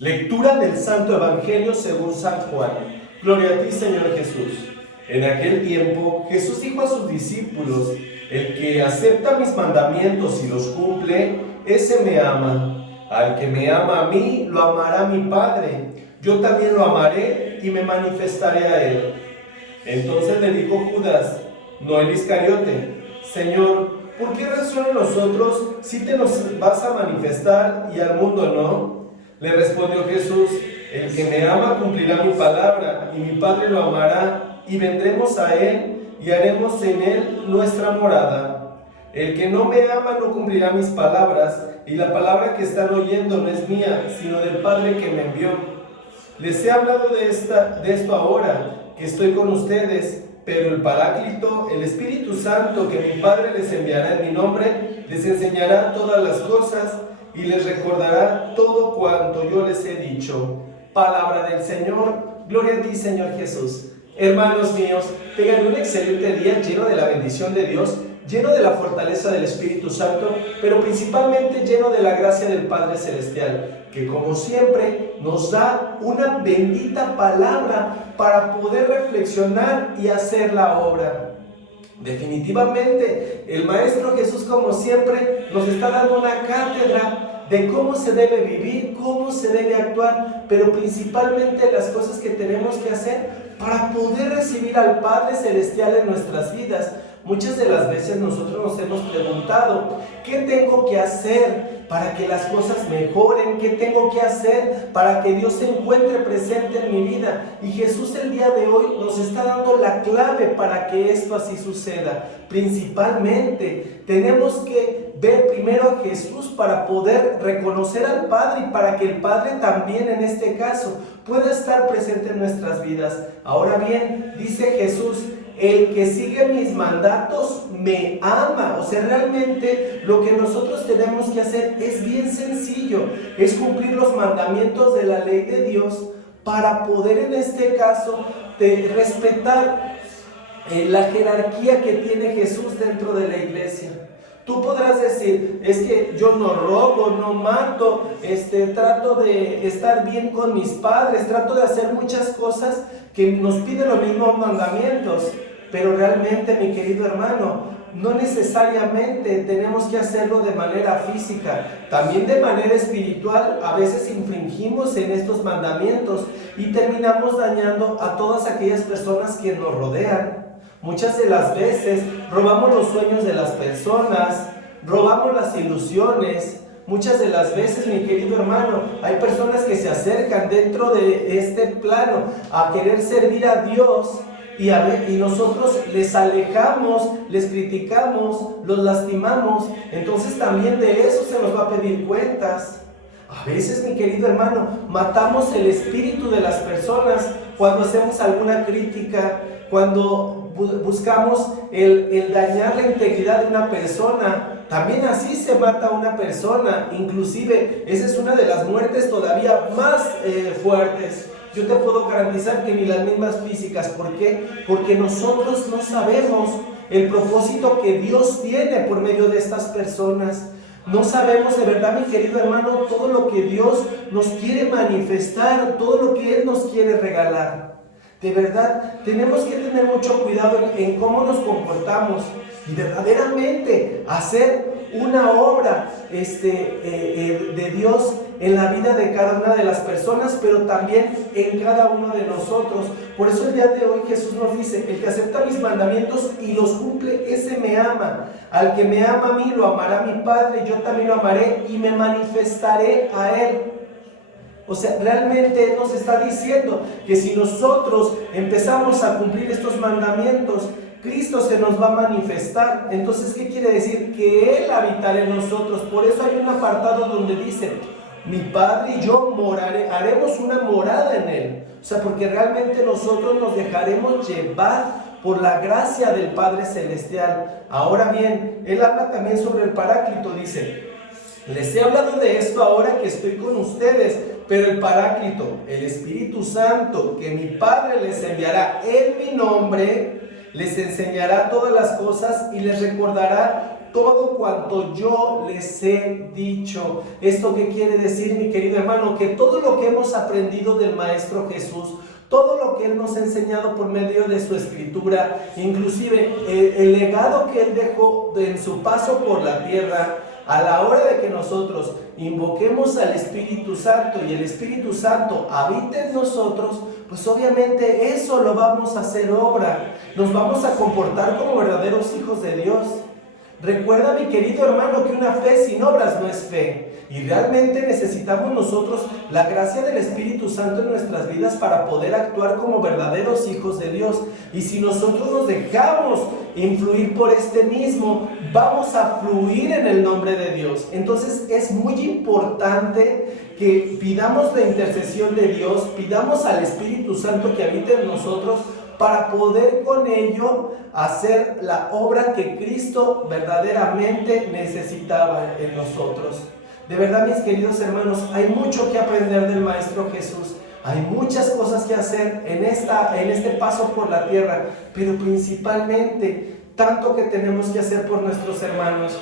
Lectura del Santo Evangelio según San Juan. Gloria a ti, Señor Jesús. En aquel tiempo, Jesús dijo a sus discípulos: el que acepta mis mandamientos y los cumple, ese me ama. Al que me ama a mí, lo amará mi Padre. Yo también lo amaré y me manifestaré a él. Entonces le dijo Judas, no el Iscariote: Señor, ¿por qué razón a nosotros sí te nos vas a manifestar y al mundo no? Le respondió Jesús: el que me ama cumplirá mi palabra, y mi Padre lo amará, y vendremos a él y haremos en él nuestra morada. El que no me ama no cumplirá mis palabras, y la palabra que están oyendo no es mía, sino del Padre que me envió. Les he hablado de esto ahora, que estoy con ustedes, pero el Paráclito, el Espíritu Santo, que mi Padre les enviará en mi nombre, les enseñará todas las cosas y les recordará todo cuanto yo les he dicho. Palabra del Señor. Gloria a ti, Señor Jesús. Hermanos míos, tengan un excelente día lleno de la bendición de Dios, lleno de la fortaleza del Espíritu Santo, pero principalmente lleno de la gracia del Padre Celestial, que como siempre nos da una bendita palabra para poder reflexionar y hacer la obra. Definitivamente, el Maestro Jesús, como siempre, nos está dando una cátedra de cómo se debe vivir, cómo se debe actuar, pero principalmente las cosas que tenemos que hacer para poder recibir al Padre Celestial en nuestras vidas. Muchas de las veces nosotros nos hemos preguntado, ¿qué tengo que hacer para que las cosas mejoren? ¿Qué tengo que hacer para que Dios se encuentre presente en mi vida? Y Jesús el día de hoy nos está dando la clave para que esto así suceda. Principalmente tenemos que ver primero a Jesús para poder reconocer al Padre y para que el Padre también en este caso pueda estar presente en nuestras vidas. Ahora bien, dice Jesús: el que sigue mis mandatos me ama. O sea, realmente lo que nosotros tenemos que hacer es bien sencillo, es cumplir los mandamientos de la ley de Dios para poder en este caso respetar la jerarquía que tiene Jesús dentro de la iglesia. Tú podrás decir, es que yo no robo, no mato, trato de estar bien con mis padres, trato de hacer muchas cosas que nos piden los mismos mandamientos. Pero realmente, mi querido hermano, no necesariamente tenemos que hacerlo de manera física, también de manera espiritual. A veces infringimos en estos mandamientos y terminamos dañando a todas aquellas personas que nos rodean. Muchas de las veces robamos los sueños de las personas, robamos las ilusiones. Muchas de las veces, mi querido hermano, hay personas que se acercan dentro de este plano a querer servir a Dios y nosotros les alejamos, les criticamos, los lastimamos. Entonces también de eso se nos va a pedir cuentas. A veces, mi querido hermano, matamos el espíritu de las personas cuando hacemos alguna crítica, cuando buscamos el dañar la integridad de una persona. También así se mata a una persona. Inclusive esa es una de las muertes todavía más fuertes. Yo te puedo garantizar que ni las mismas físicas. ¿Por qué? Porque nosotros no sabemos el propósito que Dios tiene por medio de estas personas. No sabemos de verdad, mi querido hermano, todo lo que Dios nos quiere manifestar, todo lo que Él nos quiere regalar. De verdad, tenemos que tener mucho cuidado en cómo nos comportamos y verdaderamente hacer una obra de Dios en la vida de cada una de las personas, pero también en cada uno de nosotros. Por eso el día de hoy Jesús nos dice: el que acepta mis mandamientos y los cumple, ese me ama. Al que me ama a mí, lo amará mi Padre, yo también lo amaré y me manifestaré a él. O sea, realmente Él nos está diciendo que si nosotros empezamos a cumplir estos mandamientos, Cristo se nos va a manifestar. Entonces, ¿qué quiere decir? Que Él habitará en nosotros. Por eso hay un apartado donde dice: mi Padre y yo haremos una morada en Él. O sea, porque realmente nosotros nos dejaremos llevar por la gracia del Padre Celestial. Ahora bien, Él habla también sobre el Paráclito. Dice: les he hablado de esto ahora que estoy con ustedes, pero el Paráclito, el Espíritu Santo, que mi Padre les enviará en mi nombre, les enseñará todas las cosas y les recordará todo cuanto yo les he dicho. ¿Esto qué quiere decir, mi querido hermano? Que todo lo que hemos aprendido del Maestro Jesús, todo lo que Él nos ha enseñado por medio de su escritura, inclusive el legado que Él dejó en su paso por la tierra, a la hora de que nosotros invoquemos al Espíritu Santo y el Espíritu Santo habite en nosotros, pues obviamente eso lo vamos a hacer obra. Nos vamos a comportar como verdaderos hijos de Dios. Recuerda, mi querido hermano, que una fe sin obras no es fe. Y realmente necesitamos nosotros la gracia del Espíritu Santo en nuestras vidas para poder actuar como verdaderos hijos de Dios. Y si nosotros nos dejamos influir por este mismo, vamos a fluir en el nombre de Dios. Entonces es muy importante que pidamos la intercesión de Dios, pidamos al Espíritu Santo que habite en nosotros, para poder con ello hacer la obra que Cristo verdaderamente necesitaba en nosotros. De verdad, mis queridos hermanos, hay mucho que aprender del Maestro Jesús. Hay muchas cosas que hacer en este paso por la tierra, pero principalmente tanto que tenemos que hacer por nuestros hermanos.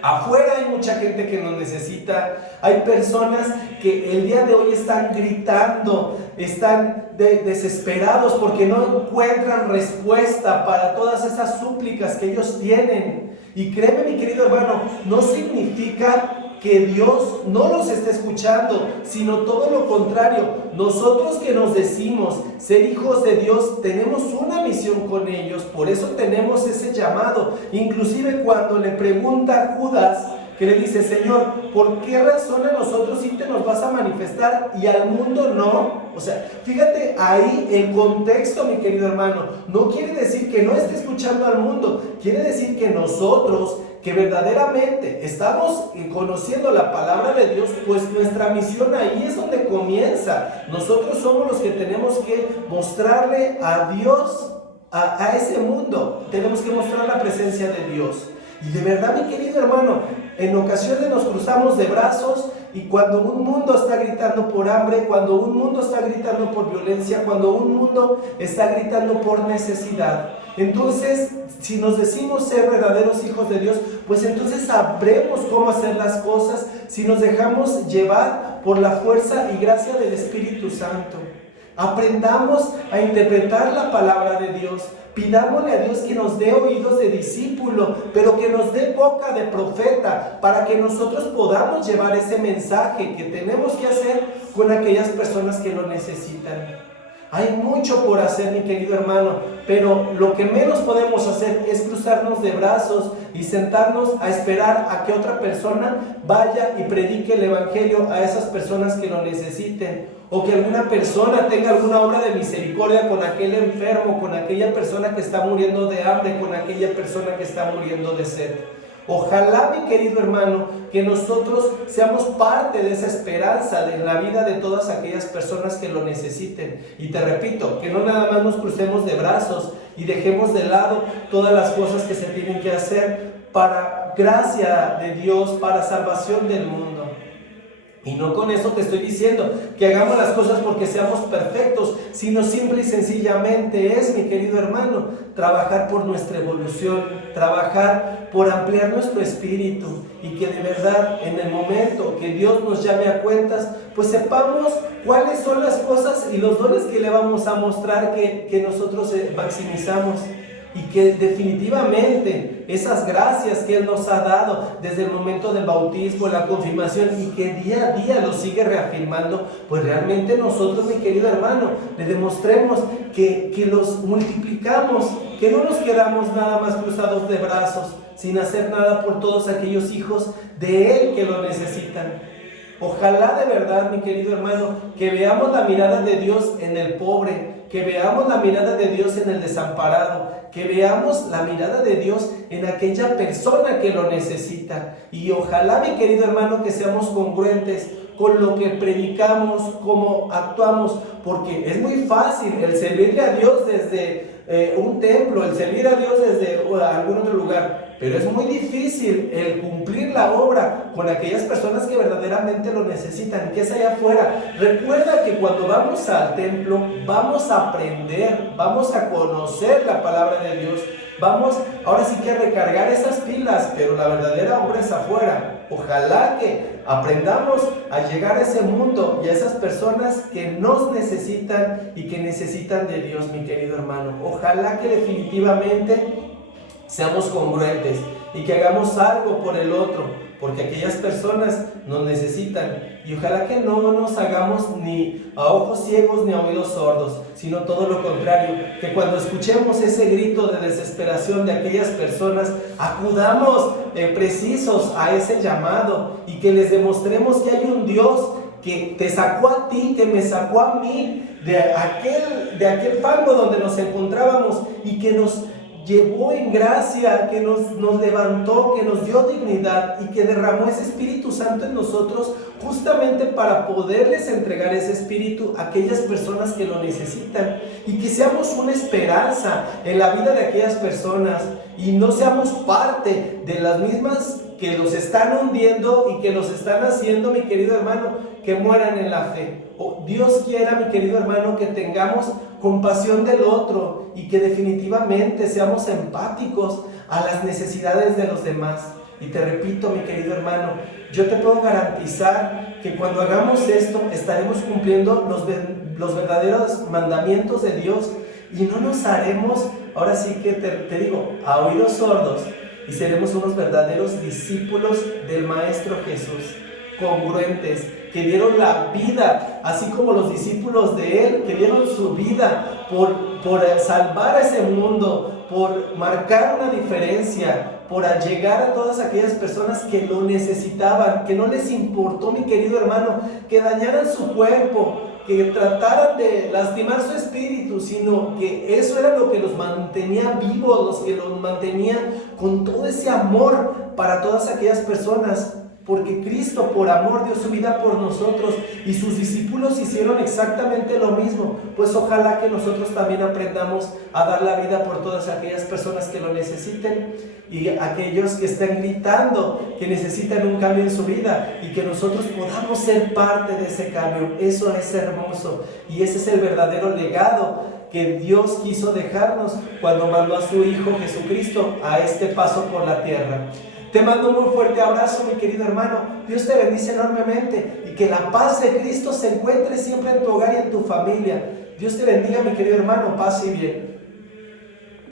Afuera hay mucha gente que nos necesita. Hay personas que el día de hoy están gritando, están desesperados porque no encuentran respuesta para todas esas súplicas que ellos tienen. Y créeme, mi querido hermano, no significa que Dios no los esté escuchando, sino todo lo contrario. Nosotros que nos decimos ser hijos de Dios, tenemos una misión con ellos, por eso tenemos ese llamado. Inclusive cuando le pregunta a Judas, que le dice: Señor, ¿por qué razón a nosotros sí te nos vas a manifestar y al mundo no? O sea, fíjate ahí el contexto, mi querido hermano. No quiere decir que no esté escuchando al mundo, quiere decir que nosotros, que verdaderamente estamos conociendo la palabra de Dios, pues nuestra misión ahí es donde comienza. Nosotros somos los que tenemos que mostrarle a Dios, a ese mundo. Tenemos que mostrar la presencia de Dios. Y de verdad, mi querido hermano, en ocasiones nos cruzamos de brazos, y cuando un mundo está gritando por hambre, cuando un mundo está gritando por violencia, cuando un mundo está gritando por necesidad, entonces, si nos decimos ser verdaderos hijos de Dios, pues entonces sabremos cómo hacer las cosas si nos dejamos llevar por la fuerza y gracia del Espíritu Santo. Aprendamos a interpretar la palabra de Dios. Pidámosle a Dios que nos dé oídos de discípulo, pero que nos dé boca de profeta, para que nosotros podamos llevar ese mensaje que tenemos que hacer con aquellas personas que lo necesitan. Hay mucho por hacer, mi querido hermano, pero lo que menos podemos hacer es cruzarnos de brazos y sentarnos a esperar a que otra persona vaya y predique el evangelio a esas personas que lo necesiten, o que alguna persona tenga alguna obra de misericordia con aquel enfermo, con aquella persona que está muriendo de hambre, con aquella persona que está muriendo de sed. Ojalá, mi querido hermano, que nosotros seamos parte de esa esperanza en la vida de todas aquellas personas que lo necesiten. Y te repito, que no nada más nos crucemos de brazos y dejemos de lado todas las cosas que se tienen que hacer para gracia de Dios, para salvación del mundo. Y no con eso te estoy diciendo que hagamos las cosas porque seamos perfectos, sino simple y sencillamente es, mi querido hermano, trabajar por nuestra evolución, trabajar por ampliar nuestro espíritu, y que de verdad en el momento que Dios nos llame a cuentas, pues sepamos cuáles son las cosas y los dones que le vamos a mostrar que nosotros maximizamos. Y que definitivamente esas gracias que Él nos ha dado desde el momento del bautismo, la confirmación, y que día a día lo sigue reafirmando, pues realmente nosotros, mi querido hermano, le demostremos que los multiplicamos, que no nos quedamos nada más cruzados de brazos, sin hacer nada por todos aquellos hijos de Él que lo necesitan. Ojalá de verdad, mi querido hermano, que veamos la mirada de Dios en el pobre, que veamos la mirada de Dios en el desamparado, que veamos la mirada de Dios en aquella persona que lo necesita. Y ojalá, mi querido hermano, que seamos congruentes con lo que predicamos, cómo actuamos, porque es muy fácil el servirle a Dios desde un templo, el servir a Dios desde algún otro lugar, pero es muy difícil el cumplir la obra con aquellas personas que verdaderamente lo necesitan, que es allá afuera. Recuerda que cuando vamos al templo vamos a aprender, vamos a conocer la palabra de Dios, Vamos ahora sí que a recargar esas pilas, pero la verdadera obra es afuera. Ojalá que aprendamos a llegar a ese mundo y a esas personas que nos necesitan y que necesitan de Dios, mi querido hermano. Ojalá que definitivamente seamos congruentes y que hagamos algo por el otro, porque aquellas personas nos necesitan. Y ojalá que no nos hagamos ni a ojos ciegos ni a oídos sordos, sino todo lo contrario, que cuando escuchemos ese grito de desesperación de aquellas personas, acudamos precisos a ese llamado y que les demostremos que hay un Dios que te sacó a ti, que me sacó a mí de aquel fango donde nos encontrábamos y que nos llevó en gracia, que nos levantó, que nos dio dignidad y que derramó ese Espíritu Santo en nosotros justamente para poderles entregar ese Espíritu a aquellas personas que lo necesitan y que seamos una esperanza en la vida de aquellas personas y no seamos parte de las mismas que los están hundiendo y que los están haciendo, mi querido hermano, que mueran en la fe. Dios quiera, mi querido hermano, que tengamos compasión del otro y que definitivamente seamos empáticos a las necesidades de los demás. Y te repito, mi querido hermano, yo te puedo garantizar que cuando hagamos esto estaremos cumpliendo los verdaderos mandamientos de Dios y no nos haremos, ahora sí que te digo, a oídos sordos, y seremos unos verdaderos discípulos del Maestro Jesús, congruentes, que dieron la vida, así como los discípulos de Él, que dieron su vida por salvar a ese mundo, por marcar una diferencia, por llegar a todas aquellas personas que lo necesitaban, que no les importó, mi querido hermano, que dañaran su cuerpo, que trataran de lastimar su espíritu, sino que eso era lo que los mantenía vivos, los que los mantenían con todo ese amor para todas aquellas personas. Porque Cristo por amor dio su vida por nosotros y sus discípulos hicieron exactamente lo mismo. Pues ojalá que nosotros también aprendamos a dar la vida por todas aquellas personas que lo necesiten y aquellos que estén gritando que necesitan un cambio en su vida y que nosotros podamos ser parte de ese cambio. Eso es hermoso y ese es el verdadero legado que Dios quiso dejarnos cuando mandó a su Hijo Jesucristo a este paso por la tierra. Te mando un muy fuerte abrazo, mi querido hermano. Dios te bendice enormemente y que la paz de Cristo se encuentre siempre en tu hogar y en tu familia. Dios te bendiga, mi querido hermano. Paz y bien.